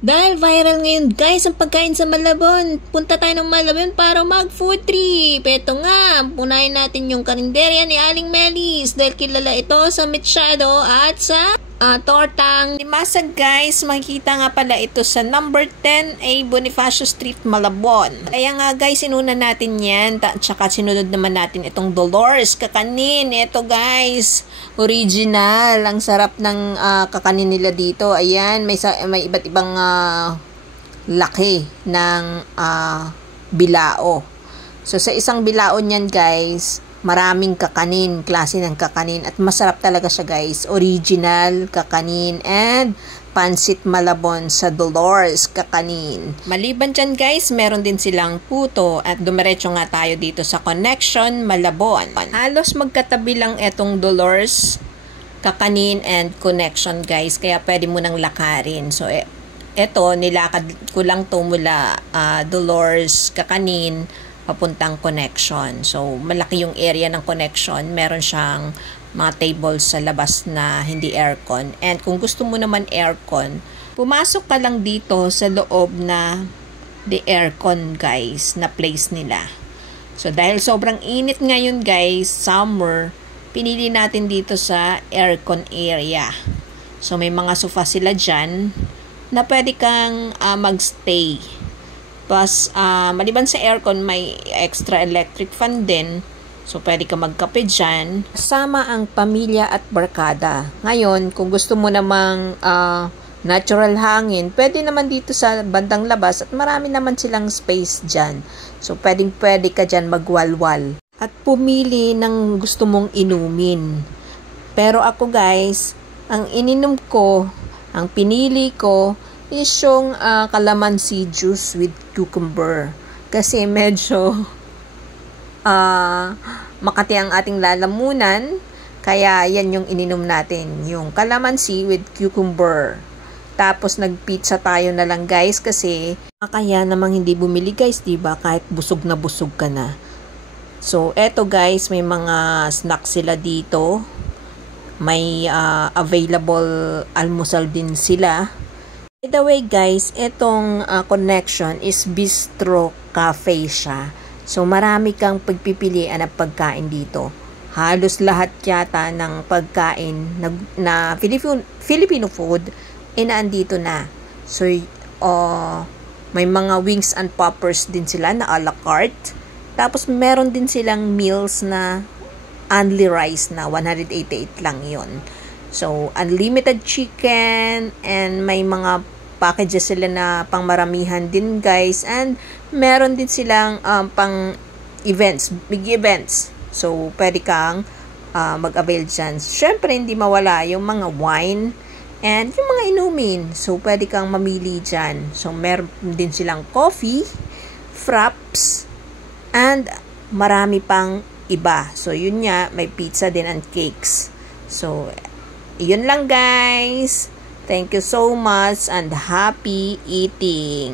Dahil viral ngayon guys ang pagkain sa Malabon, punta tayo ng Malabon para mag food trip. Ito nga, punayin natin yung karinderya ni Aling Melis dahil kilala ito sa mechado at sa tortang limasag guys. Makikita nga pala ito sa number 10A Bonifacio Street, Malabon. Kaya nga guys, inuna natin yan. Tsaka sinunod naman natin itong Dolores Kakanin. Ito guys, original. Ang sarap ng kakanin nila dito. Ayan, may iba't ibang laki ng bilao. So sa isang bilao niyan guys, maraming kakanin, klase ng kakanin at masarap talaga siya guys. Original kakanin and pansit Malabon sa Dolores Kakanin. Maliban dyan guys, meron din silang puto at dumiretso nga tayo dito sa Connection Malabon. Halos magkatabi lang etong Dolores Kakanin and Connection guys, kaya pwede mo nang lakarin. So eto, nilakad ko lang to mula Dolores Kakanin papuntang Connection. So, malaki yung area ng Connection. Meron siyang mga tables sa labas na hindi aircon. And kung gusto mo naman aircon, pumasok ka lang dito sa loob na the aircon guys, na place nila. So, dahil sobrang init ngayon guys, summer, pinili natin dito sa aircon area. So, may mga sofa sila dyan na pwede kang magstay. Plus, maliban sa aircon, may extra electric fan din. So, pwede ka magkape dyan. Kasama ang pamilya at barkada. Ngayon, kung gusto mo namang natural hangin, pwede naman dito sa bandang labas at marami naman silang space dyan. So, pwede ka dyan magwalwal. At pumili ng gusto mong inumin. Pero ako guys, ang ininom ko, ang pinili ko, is yung calamansi juice with cucumber. Kasi medyo makati ang ating lalamunan. Kaya yan yung ininom natin. Yung calamansi with cucumber. Tapos nagpizza tayo na lang guys kasi kaya namang hindi bumili guys, diba? Kahit busog na busog ka na. So eto guys, may mga snacks sila dito. May available almusal din sila. By the way guys, itong Connection is bistro cafe siya. So marami kang pagpipilian ng pagkain dito. Halos lahat yata ng pagkain na Filipino food inaandito na. So may mga wings and poppers din sila na a la carte. Tapos meron din silang meals na only rice na 188 lang yon. So, unlimited chicken and may mga packages sila na pangmaramihan din guys, and meron din silang pang events, big events. So, pwede kang mag-avail dyan. Syempre, hindi mawala yung mga wine and yung mga inumin. So, pwede kang mamili dyan. So, meron din silang coffee, fraps, and marami pang iba. So, yun nga, may pizza din and cakes. So, yun lang guys. Thank you so much and happy eating.